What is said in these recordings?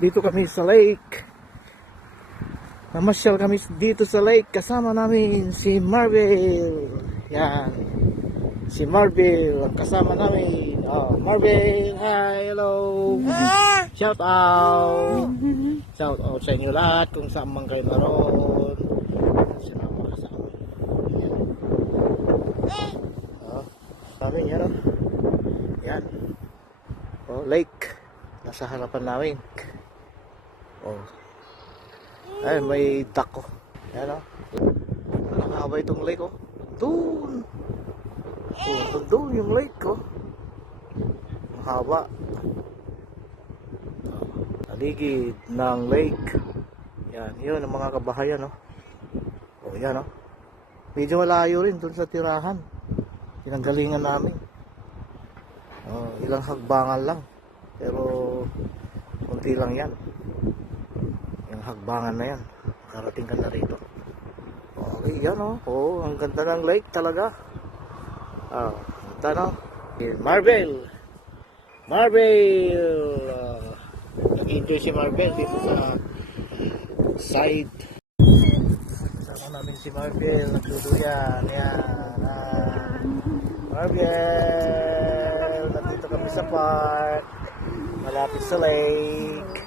Dito kami sa lake. Namasyal kami dito sa lake. Kasama namin si Marvel. Yan. Si Marvel ang kasama namin. Oh, Marvel, hi, hello. Shout out. Shout out sa inyo lahat kung saan man kayo naroon. Sinama kasama. Oh, sabi yan, oh. Yan. Oh, lake. Nasa harapan namin. Oh. Ay, may duck, oh. Yan, oh. Nakakaba itong lake, oh. Doon. Oh, doon yung lake, oh. Ang haba. Paligid ng lake. Yan, yun ang mga kabahayan, oh. Oh, yan, oh. Medyo malayo rin doon sa tirahan. Pinanggalingan namin. Oh, ilang hagbangan lang. Pero kunti lang yan. Yung hagbangan na yan. Karating ka na rito. Okay, yan, oh. Oh, ang ganda ng lake talaga. Oh, ganda, no? Marvel. Nag-enjoy si Marvel dito sa side. Kasama namin si Marvel. Nagduduyan. Yan. Marvel. Nandito kami sa park. Malapit sa lake.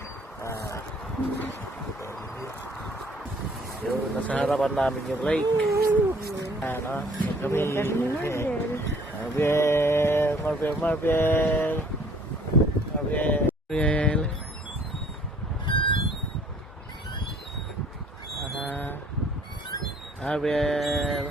Yun, nasa harapan namin yung lake. Ano, kami. Marvel. Aha. Marvel.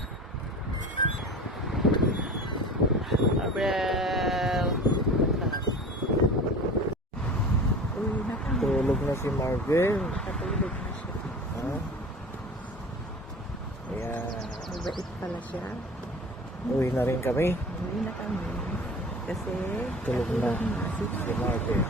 Tulog na si Marvel. Natulog na siya. Ayan. Mabait pala siya. Uwi na rin kami. Uwi na kami. Kasi Tulog na si si Marvel.